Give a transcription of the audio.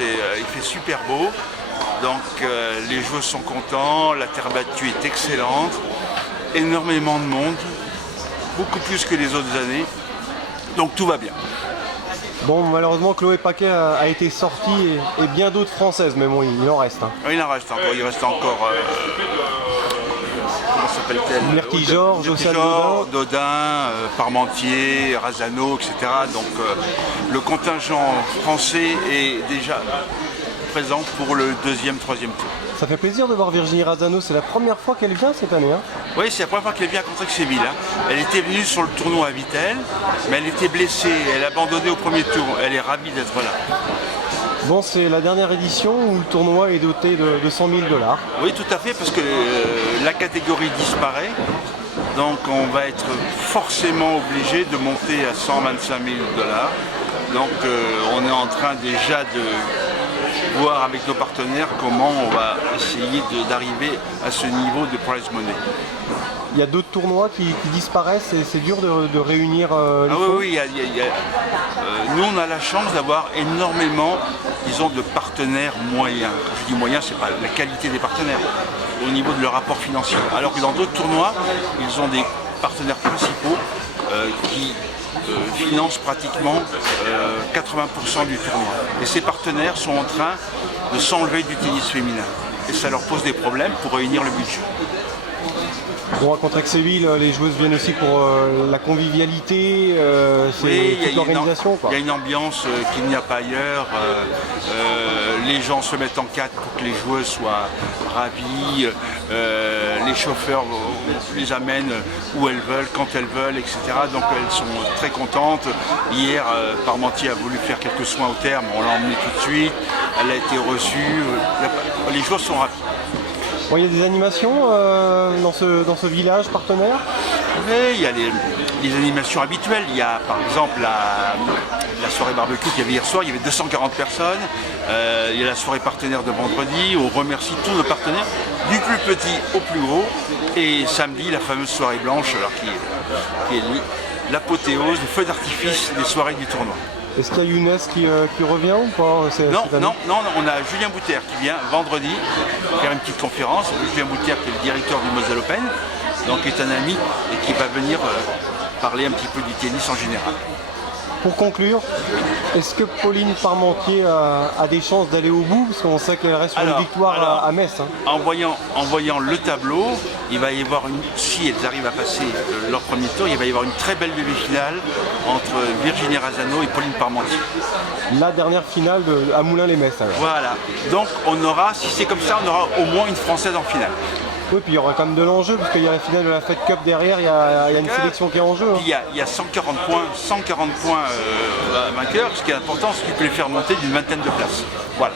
il fait super beau. Donc les joueurs sont contents, la terre battue est excellente, énormément de monde, beaucoup plus que les autres années. Donc tout va bien. Bon, malheureusement, Chloé Paquet a été sortie et bien d'autres françaises, mais bon, il en reste. Hein. Il en reste encore, il reste encore. Comment s'appelle-t-elle? Myrtille Georges, Océane Dodin, Parmentier, Razano, etc. Donc le contingent français est déjà présent pour le deuxième, troisième tour. Ça fait plaisir de voir Virginie Razano, c'est la première fois qu'elle vient cette année. Hein. Oui, c'est la première fois qu'elle vient à Contrexéville. Hein. Elle était venue sur le tournoi à Vittel, mais elle était blessée, elle a abandonné au premier tour. Elle est ravie d'être là. Bon, c'est la dernière édition où le tournoi est doté de 100 000 $. Oui, tout à fait, parce que la catégorie disparaît. Donc on va être forcément obligé de monter à 125 000 $. Donc on est en train déjà de voir avec nos partenaires comment on va essayer d'arriver à ce niveau de prize money. Il y a d'autres tournois qui disparaissent et c'est dur de réunir les fonds. Oui, nous on a la chance d'avoir énormément, disons, de partenaires moyens. Quand je dis moyens, c'est pas la qualité des partenaires, au niveau de leur rapport financier. Alors que dans d'autres tournois, ils ont des partenaires principaux qui financent pratiquement 80% du tournoi. Et ces partenaires sont en train de s'enlever du tennis féminin. Et ça leur pose des problèmes pour réunir le budget. Bon, à Contrexéville, les joueuses viennent aussi pour la convivialité, toute l'organisation. Il y a une ambiance qu'il n'y a pas ailleurs. Les gens se mettent en quatre pour que les joueuses soient ravies. Les chauffeurs les amènent où elles veulent, quand elles veulent, etc. Donc elles sont très contentes. Hier, Parmentier a voulu faire quelques soins au terme, on l'a emmenée tout de suite. Elle a été reçue. Les joueuses sont ravies. Bon, il y a des animations dans ce village partenaire. Oui, il y a les animations habituelles. Il y a par exemple la soirée barbecue qu'il y avait hier soir, il y avait 240 personnes. Il y a la soirée partenaire de vendredi. On remercie tous nos partenaires, du plus petit au plus gros. Et samedi, la fameuse soirée blanche, alors qui est l'apothéose, le feu d'artifice des soirées du tournoi. Est-ce qu'il y a Younes qui revient ou pas Non, on a Julien Bouter qui vient vendredi faire une petite conférence. Julien Bouter qui est le directeur du Moselle Open, donc est un ami et qui va venir parler un petit peu du tennis en général. Pour conclure, est-ce que Pauline Parmentier a des chances d'aller au bout? Parce qu'on sait qu'elle reste sur une victoire à Metz. Hein. En voyant le tableau, il va y avoir si elles arrivent à passer leur premier tour, il va y avoir une très belle demi-finale entre Virginie Razano et Pauline Parmentier. La dernière finale à Moulins-les-Metz. Voilà. Donc si c'est comme ça, on aura au moins une Française en finale. Oui, puis il y aura quand même de l'enjeu, parce qu'il y a la finale de la Fed Cup derrière, il y a une sélection qui est en jeu. Hein. Il y a 140 points vainqueurs. Ce qui est important, c'est qu'il peut les faire monter d'une vingtaine de places. Voilà.